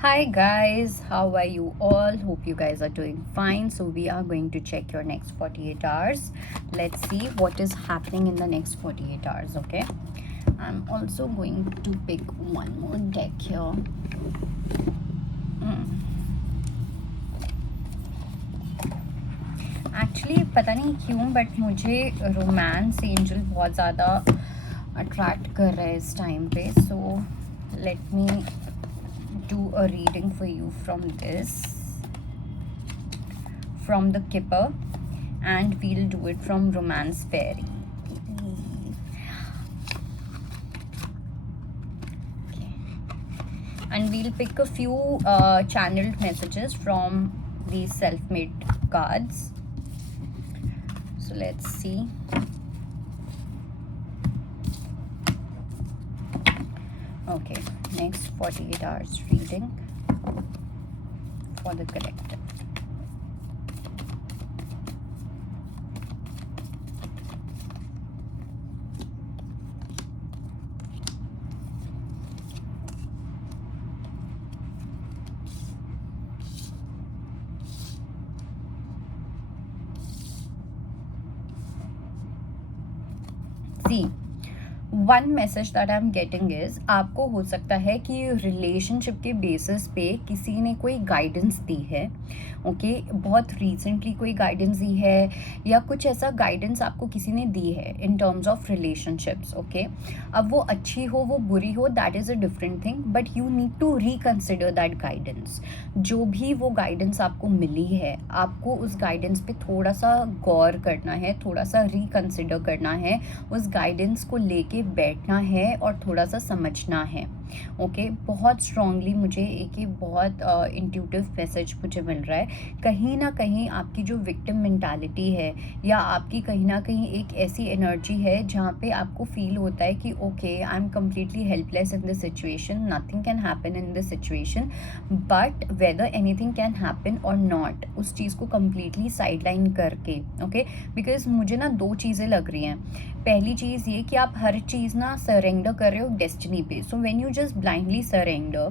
Hi guys, how are you all? Hope you guys are doing fine. So we are going to check your next 48 hours. Let's see what is happening in the next 48 hours, okay? I'm also going to pick one more deck here. Actually पता नहीं क्यों but मुझे romance angel बहुत ज़्यादा attract कर रहा है इस टाइम पे. So let me do a reading for you from the Kipper, and we'll do it from Romance Fairy. Okay. And we'll pick a few channeled messages from these self-made cards. So let's see. Okay, next 48 hours reading for the collective. See, one message that I am getting is आपको हो सकता है कि relationship के basis पे किसी ने कोई गाइडेंस दी है. ओके बहुत रिसेंटली कोई गाइडेंस दी है या कुछ ऐसा गाइडेंस आपको किसी ने दी है in terms of relationships. Okay अब वो अच्छी हो वो बुरी हो that is a different thing, but you need to reconsider that guidance. जो भी वो गाइडेंस आपको मिली है आपको उस गाइडेंस पे थोड़ा सा गौर करना है, थोड़ा सा रिकन्सिडर करना है, उस गाइडेंस को लेके बैठना है और थोड़ा सा समझना है. ओके बहुत स्ट्रांगली मुझे एक बहुत इंट्यूटिव मैसेज मुझे मिल रहा है. कहीं ना कहीं आपकी जो विक्टिम मेंटालिटी है या आपकी कहीं ना कहीं एक ऐसी एनर्जी है जहाँ पे आपको फील होता है कि okay I am completely helpless in this situation, nothing can happen in this situation, but whether anything can happen और नॉट, उस चीज़ को कम्प्लीटली साइडलाइन करके. ओके बिकॉज मुझे ना दो चीज़ें लग रही हैं. पहली चीज़ ये कि आप हर चीज़ ना सरेंडर कर रहे हो डेस्टिनी पे. So when you just blindly surrender,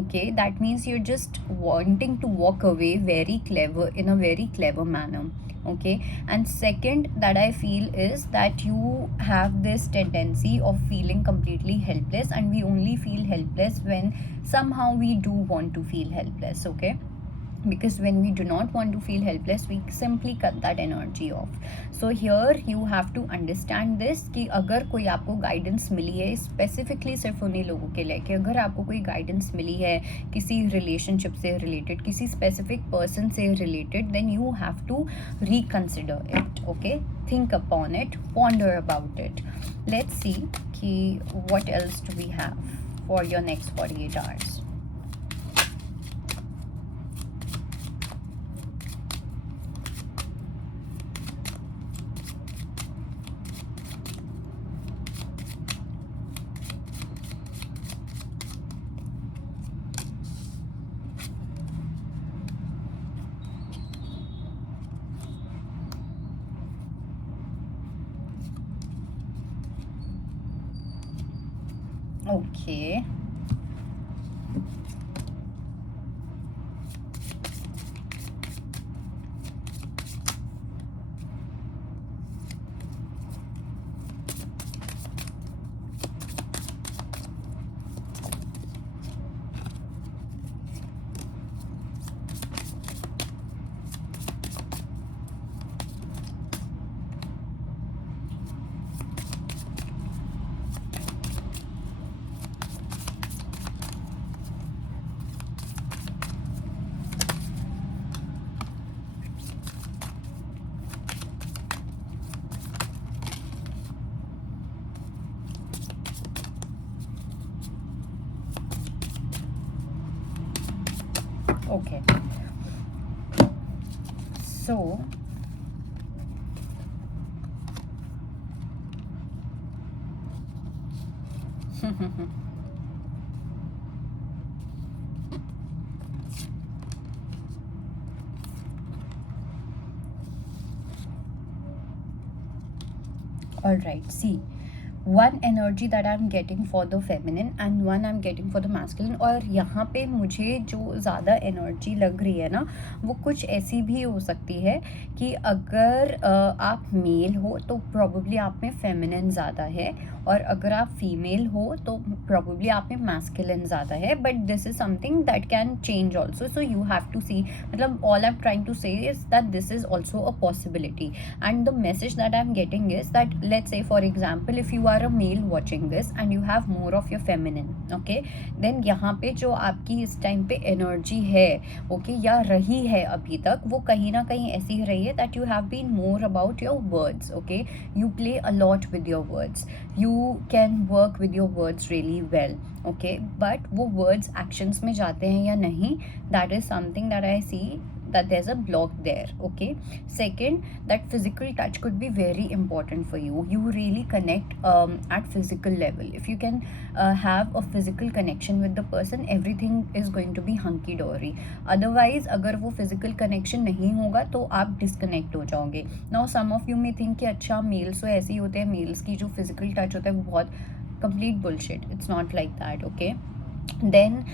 okay, that means you're just wanting to walk away very clever in a very clever manner. Okay, and second that I feel is that you have this tendency of feeling completely helpless, and we only feel helpless when somehow we do want to feel helpless. Okay, because when we do not want to feel helpless we simply cut that energy off. So here you have to understand this कि अगर कोई आपको guidance मिली है specifically सिर्फ उन्हीं लोगों के लिए कि अगर आपको कोई गाइडेंस मिली है किसी रिलेशनशिप से रिलेटेड, किसी स्पेसिफिक पर्सन से रिलेटेड, then you have to reconsider it. Okay think upon it, ponder about it. Let's see कि what else do we have for your next 48 hours. Okay. Okay, so all right, see, one energy that I am getting for the feminine and one I am getting for the masculine. और यहाँ पे मुझे जो ज़्यादा energy लग रही है ना, वो कुछ ऐसी भी हो सकती है कि अगर आप मेल हो तो प्रॉब्ली आप में फेमिनिन ज़्यादा है, और अगर आप फीमेल हो तो प्रॉब्ली आप में मैस्कुलिन ज़्यादा है। But this is something that can change also, so you have to see, मतलब all I am trying to say is that this is also a possibility. And the message that I'm getting is that, let's say for example, if you are a male watching this and you have more of your feminine, okay, then यहाँ पे जो आपकी इस time पे energy है, okay, या रही है अभी तक, वो कहीं ना कहीं ऐसी ही रही है that you have been more about your words, okay, you play a lot with your words, you can work with your words really well, okay, but वो words actions में जाते हैं या नहीं, that is something that I see that there's a block there, okay. Second, that physical touch could be very important for you. You really connect at physical level. If you can have a physical connection with the person, everything is going to be hunky dory. Otherwise, अगर वो physical connection नहीं होगा तो आप disconnect हो जाओगे. Now some of you may think कि अच्छा मेल्स तो ऐसे ही होते हैं, मेल्स की जो physical touch होता है वो बहुत complete bullshit. It's not like that, okay. Then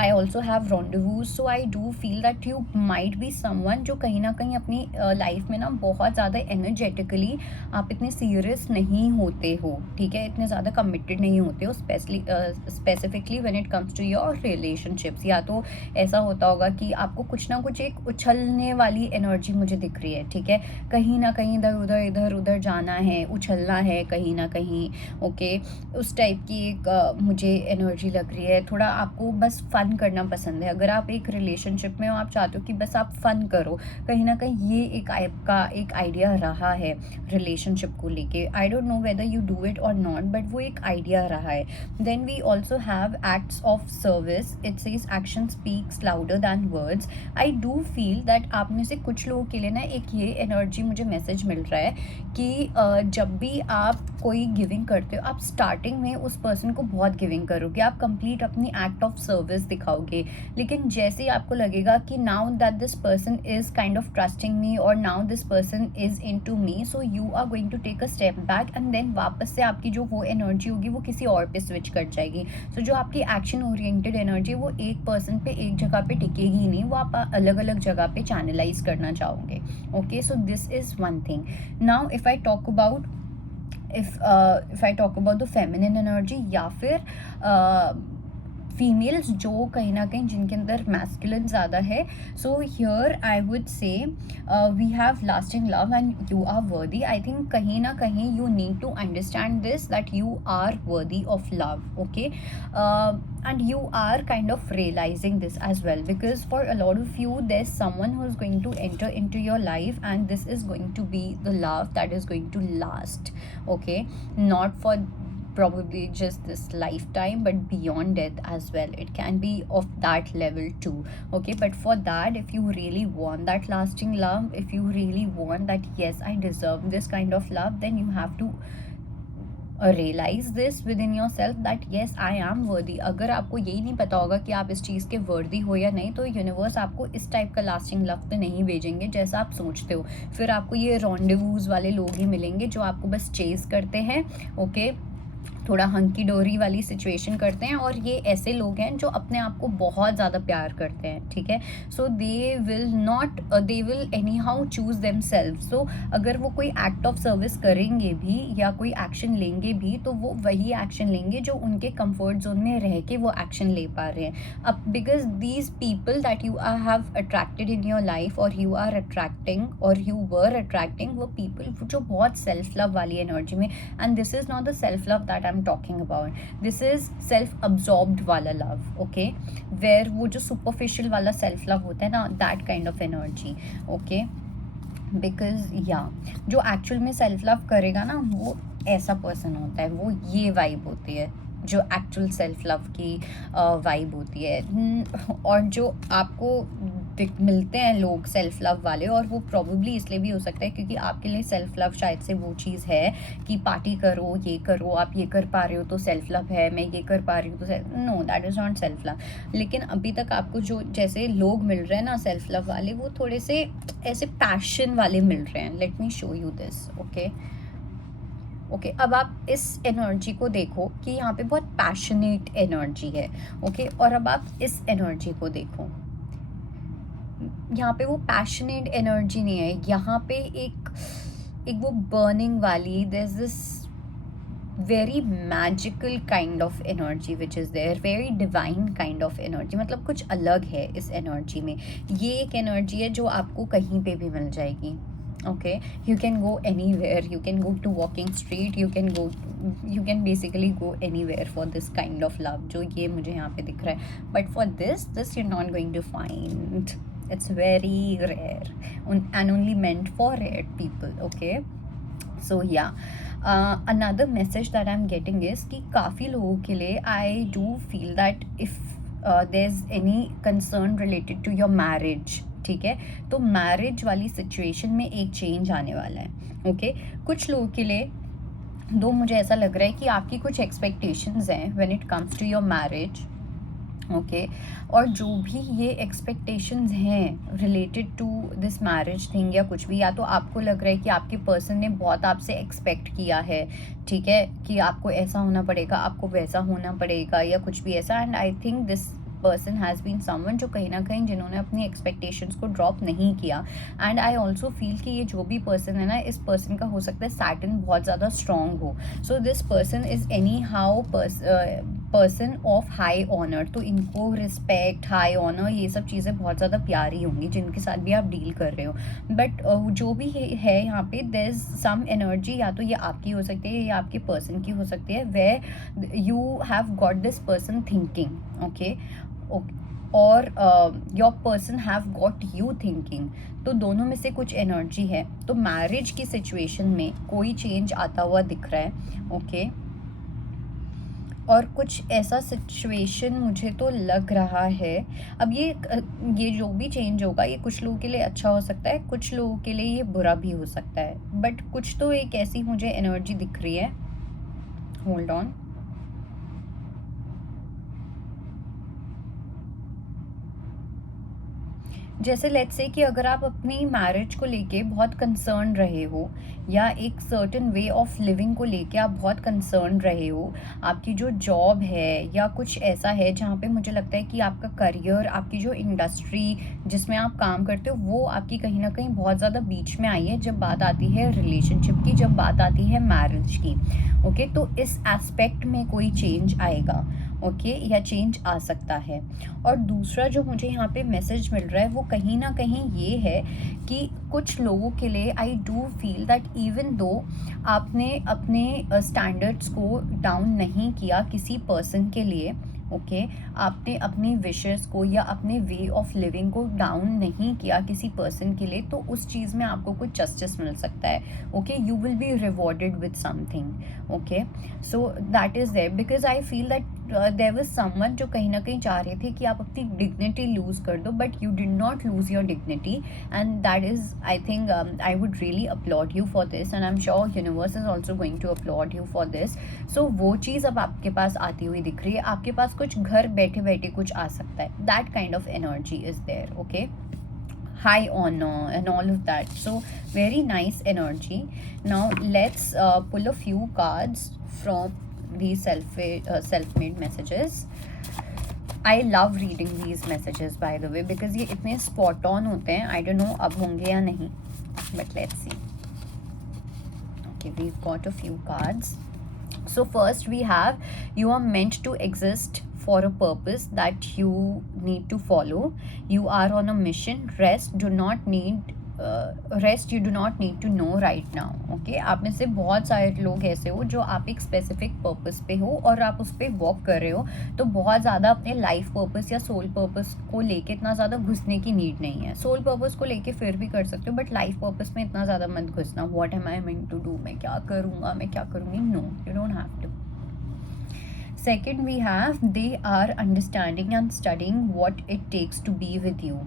I also have rendezvous, so I do feel that you might be someone जो कहीं ना कहीं अपनी लाइफ में ना बहुत ज़्यादा एनर्जेटिकली आप इतने सीरियस नहीं होते हो, ठीक है, इतने ज़्यादा कमिटेड नहीं होते हो, specifically when it comes to your relationships. या तो ऐसा होता होगा कि आपको कुछ ना कुछ एक उछलने वाली एनर्जी मुझे दिख रही है, ठीक है, कहीं ना कहीं इधर उधर जाना है, उछलना है कहीं ना कहीं, ओके, उस टाइप की एक मुझे एनर्जी लग रही है। थोड़ा आपको बस फन करना पसंद है, अगर आप एक रिलेशनशिप में हो, आप चाहते हो कि बस आप फन करो, कहीं ना कहीं ये एक आपका एक आइडिया रहा है रिलेशनशिप को लेके। I don't know whether you do it और नॉट, बट वो एक आइडिया रहा है। Then we also have acts of service, it says action speaks louder than words. I do feel that आप में से कुछ लोगों के लिए ना एक ये एनर्जी मुझे मैसेज मिल रहा है कि जब भी आप कोई गिविंग करते हो, आप स्टार्टिंग में उस पर्सन को बहुत गिविंग करोगे, आप कंप्लीट अपनी एक्ट ऑफ सर्विस दिखाओगे, लेकिन जैसे ही आपको लगेगा कि now that this person is kind of trusting me और now this person is into me, so you are going to take a step back and then वापस से आपकी जो वो एनर्जी होगी वो किसी और पे स्विच कर जाएगी। सो जो आपकी एक्शन ओरिएंटेड एनर्जी वो एक पर्सन पे एक जगह पे टिकेगी ही नहीं, वो आप अलग अलग जगह पे चैनलाइज करना चाहोगे, okay. So this is one thing. Now if I talk about the feminine energy या फिर फीमेल्स जो कहीं ना कहीं जिनके अंदर मैस्कुलिन ज़्यादा है, so here I would say we have lasting love and you are worthy. I think कहीं ना कहीं you need to understand this that you are worthy of love, okay, and you are kind of realizing this as well, because for a lot of you there's someone who is going to enter into your life and this is going to be the love that is going to last, okay, not for probably just this lifetime but beyond death as well. It can be of that level too, okay, but for that, if you really want that lasting love, if you really want that yes I deserve this kind of love, then you have to realize this within yourself that yes I am worthy। अगर आपको यही नहीं पता होगा कि आप इस चीज़ के वर्दी हो या नहीं, तो यूनिवर्स आपको इस टाइप का लास्टिंग लव तो नहीं भेजेंगे जैसा आप सोचते हो। फिर आपको ये रॉन्डेवूज वाले लोग ही मिलेंगे जो आपको बस चेज करते हैं, ओके, थोड़ा हंकी डोरी वाली सिचुएशन करते हैं, और ये ऐसे लोग हैं जो अपने आप को बहुत ज़्यादा प्यार करते हैं, ठीक है। So they will anyhow choose them self. So अगर वो कोई एक्ट ऑफ सर्विस करेंगे भी या कोई एक्शन लेंगे भी, तो वो वही एक्शन लेंगे जो उनके कंफर्ट जोन में रह के वो एक्शन ले पा रहे हैं। अब because these people that you have attracted in your life और यू आर अट्रैक्टिंग और यू वर अट्रैक्टिंग, वो पीपल जो बहुत सेल्फ लव वाली एनर्जी में, and this is not the self love that I am talking about, this is self absorbed वाला love, okay, where वो जो superficial वाला self love होता है ना, that kind of energy, okay, because yeah, जो actual में self love करेगा ना वो ऐसा person होता है, वो ये vibe होती है जो एक्चुअल सेल्फ लव की वाइब होती है। और जो आपको मिलते हैं लोग सेल्फ लव वाले, और वो प्रॉब्ली इसलिए भी हो सकता है क्योंकि आपके लिए सेल्फ लव शायद से वो चीज़ है कि पार्टी करो, ये करो, आप ये कर पा रहे हो तो सेल्फ लव है, मैं ये कर पा रही हूँ तो no, that is not self love. लेकिन अभी तक आपको जो जैसे लोग मिल रहे हैं ना सेल्फ लव वाले, वो थोड़े से ऐसे पैशन वाले मिल रहे हैं। Let me show you this, okay. Okay अब आप इस एनर्जी को देखो कि यहाँ पे बहुत पैशनेट एनर्जी है। ओके और अब आप इस एनर्जी को देखो, यहाँ पे वो पैशनेट एनर्जी नहीं है, यहाँ पे एक एक वो बर्निंग वाली, there is this very magical kind of energy which is there, very divine kind of energy, मतलब कुछ अलग है इस एनर्जी में। ये एक एनर्जी है जो आपको कहीं पे भी मिल जाएगी। Okay you can go anywhere, you can go to walking street, you can basically go anywhere for this kind of love जो ये मुझे यहाँ पे दिख रहा है। But for this you not going to find, it's very rare and only meant for rare people. Okay so yeah, another message that I'm getting is कि काफ़ी लोगों के लिए I do feel that if there's any concern related to your marriage, ठीक है, तो marriage वाली situation में एक चेंज आने वाला है। ओके कुछ लोगों के लिए दो मुझे ऐसा लग रहा है कि आपकी कुछ एक्सपेक्टेशंस हैं when it comes to your marriage. Okay और जो भी ये एक्सपेक्टेशंस हैं related to this marriage thing या कुछ भी, या तो आपको लग रहा है कि आपके पर्सन ने बहुत आपसे एक्सपेक्ट किया है, ठीक है, कि आपको ऐसा होना पड़ेगा, आपको वैसा होना पड़ेगा या कुछ भी ऐसा। And I think this person has been someone जो कहीं ना कहीं जिन्होंने अपनी एक्सपेक्टेशंस को ड्रॉप नहीं किया। एंड आई ऑल्सो फील कि ये जो भी पर्सन है ना, इस पर्सन का हो सकता है सैटर्न बहुत ज़्यादा स्ट्रॉन्ग हो। So this person is anyhow person of high honour, तो इनको रिस्पेक्ट, हाई ऑनर, ये सब चीज़ें बहुत ज़्यादा प्यारी होंगी जिनके साथ भी आप डील कर रहे हो। बट जो भी है यहाँ पे देयर इज सम एनर्जी, या तो ये आपकी हो सकती है या आपके पर्सन की हो सकती है, way you have got this person thinking. Okay और your person have got you thinking, तो दोनों में से कुछ एनर्जी है। तो मैरिज की सिचुएशन में कोई चेंज आता हुआ दिख रहा है। ओके और कुछ ऐसा सिचुएशन मुझे तो लग रहा है, अब ये जो भी चेंज होगा ये कुछ लोगों के लिए अच्छा हो सकता है, कुछ लोगों के लिए ये बुरा भी हो सकता है, बट कुछ तो एक ऐसी मुझे एनर्जी दिख रही है। होल्ड ऑन, जैसे लेट्स से कि अगर आप अपनी मैरिज को लेके बहुत कंसर्न रहे हो या एक सर्टेन वे ऑफ लिविंग को लेके आप बहुत कंसर्न रहे हो, आपकी जो जॉब है या कुछ ऐसा है जहाँ पे मुझे लगता है कि आपका करियर, आपकी जो इंडस्ट्री जिसमें आप काम करते हो वो आपकी कहीं ना कहीं बहुत ज़्यादा बीच में आई है जब बात आती है रिलेशनशिप की, जब बात आती है मैरिज की। ओके तो इस एस्पेक्ट में कोई चेंज आएगा। ओके या चेंज आ सकता है। और दूसरा जो मुझे यहाँ पे मैसेज मिल रहा है वो कहीं ना कहीं ये है कि कुछ लोगों के लिए आई do feel that even though आपने अपने स्टैंडर्ड्स को डाउन नहीं किया किसी पर्सन के लिए, ओके आपने अपनी विशेस को या अपने वे ऑफ लिविंग को डाउन नहीं किया किसी पर्सन के लिए, तो उस चीज़ में आपको कुछ जस्टिस मिल सकता है। Okay you will be rewarded with something. Okay so that is there because I feel that there was someone जो कहीं ना कहीं चाह रहे थे कि आप अपनी डिग्निटी लूज़ कर दो, but you did not lose your dignity, and that is I think I would really upload you for this, and I am sure universe is also going to upload you for this. So वो चीज़ अब आपके पास आती हुई दिख रही है, आपके पास कुछ घर बैठे बैठे कुछ आ सकता है, that kind of energy is there. Okay high honor and all of that, so very nice energy. Now let's pull a few cards from these self-made messages. I love reading these messages by the way because ये इतने spot on होते हैं, I don't know अब होंगे या नहीं, but let's see. Okay, we've got a few cards. So first we have, you are meant to exist for a purpose that you need to follow. You are on a mission. Rest you do not need to know right now. Okay आप में से बहुत सारे लोग ऐसे हो जो आप एक स्पेसिफिक पर्पस पे हो और आप उस पर वॉक कर रहे हो, तो बहुत ज़्यादा अपने लाइफ पर्पस या सोल पर्पस को लेके इतना ज़्यादा घुसने की नीड नहीं है। सोल पर्पस को लेके फिर भी कर सकते हो, बट लाइफ पर्पस में इतना ज़्यादा मत घुसना। What am I meant to do, मैं क्या करूँगा, मैं क्या करूँगी, no you don't have to. Second we have, they are understanding and studying what it takes to be with you.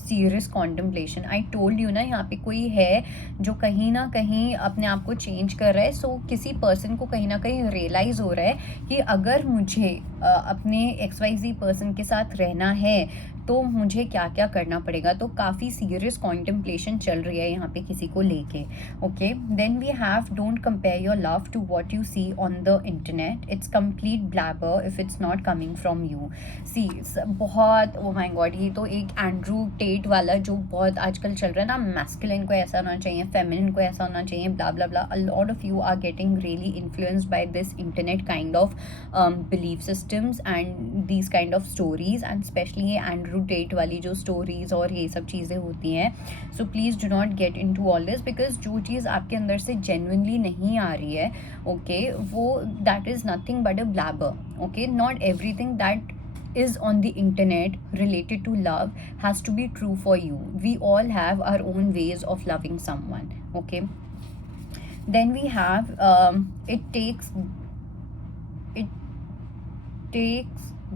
Serious contemplation. I told you ना, यहाँ पे कोई है जो कहीं ना कहीं अपने आप को चेंज कर रहा है। सो किसी पर्सन को कहीं ना कहीं रियलाइज़ हो रहा है कि अगर मुझे अपने XYZ पर्सन के साथ रहना है तो मुझे क्या क्या करना पड़ेगा। तो काफ़ी सीरियस कॉन्टम्पलेशन चल रही है यहाँ पे किसी को लेके। Okay, then we have don't compare your love to what you see on the internet, it's complete blabber if it's not coming from you. See बहुत, ओ माय गॉड, ये तो एक एंड्रू टेट वाला जो बहुत आजकल चल रहा है ना, मैस्कुलिन को ऐसा होना चाहिए, फेमिनिन को ऐसा होना चाहिए, blah blah blah. A lot of you are getting really influenced by this internet kind of belief systems and these kind of stories, and specially ये एंड्रू टेट वाली जो स्टोरीज और ये सब चीज़ें होती हैं। So please do not get in to all this, because जो चीज़ आपके अंदर से जेन्युइनली नहीं आ रही है, ओके, वो that is nothing but a blabber. Okay, not everything that is on the internet related to love has to be true for you. We all have our own ways of loving someone. Okay, then we have it takes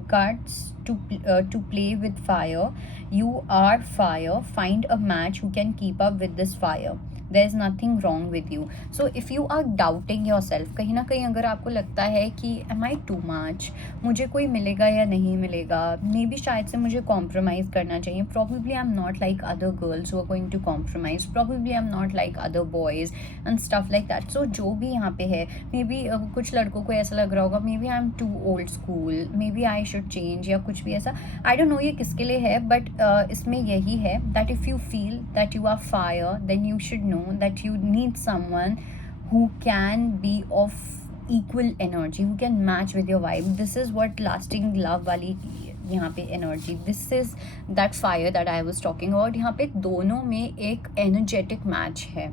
guts to play with fire. You are fire, find a match who can keep up with this fire. There is nothing wrong with you. So if you are doubting yourself, कहीं ना कहीं अगर आपको लगता है कि am I too much, मुझे कोई मिलेगा या नहीं मिलेगा, मे बी शायद से मुझे कॉम्प्रोमाइज़ करना चाहिए, probably I'm not like other girls who are going to compromise, probably I'm not like other boys and stuff like that. So जो भी यहाँ पे है, मे बी कुछ लड़कों को ऐसा लग रहा होगा maybe I am too old school, maybe I should change, या कुछ भी ऐसा, आई डोंट नो ये किसके लिए है, बट इसमें यही है that if you feel that you are fire, then you should know that you need someone who can be of equal energy, who can match with your vibe. This is what lasting love वाली यहाँ पे energy, this is that fire that I was talking about. यहाँ पे दोनों में एक energetic match है,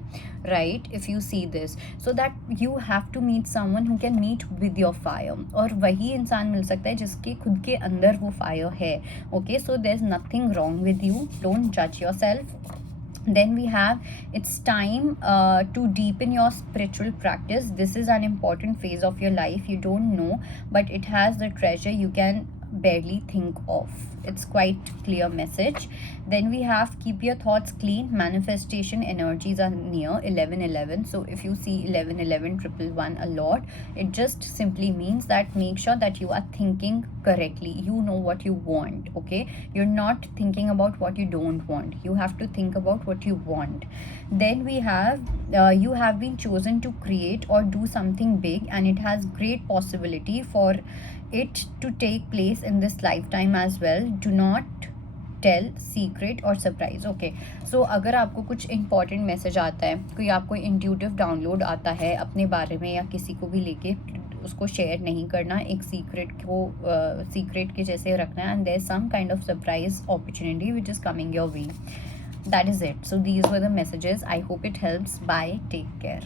right, if you see this, so that you have to meet someone who can meet with your fire, और वही इंसान मिल सकता है जिसके खुद के अंदर वो फायर है। Okay, so there is nothing wrong with you, don't जज yourself. Then we have it's time to deepen your spiritual practice. This is an important phase of your life. You don't know, but it has the treasure you can barely think of. It's quite clear message. Then we have keep your thoughts clean. Manifestation energies are near 1111. So if you see 1111 111 a lot, it just simply means that make sure that you are thinking correctly. You know what you want. Okay, you're not thinking about what you don't want. You have to think about what you want. Then we have you have been chosen to create or do something big, and it has great possibility for it to take place in this lifetime as well. Do not tell secret or surprise. Okay, so अगर आपको कुछ important message आता है, कोई आपको intuitive download आता है अपने बारे में या किसी को भी लेके, उसको शेयर नहीं करना, एक सीक्रेट को सीक्रेट के जैसे रखना है, and there is some kind of surprise opportunity which is coming your way. That is it. So these were the messages. I hope it helps. Bye. Take care.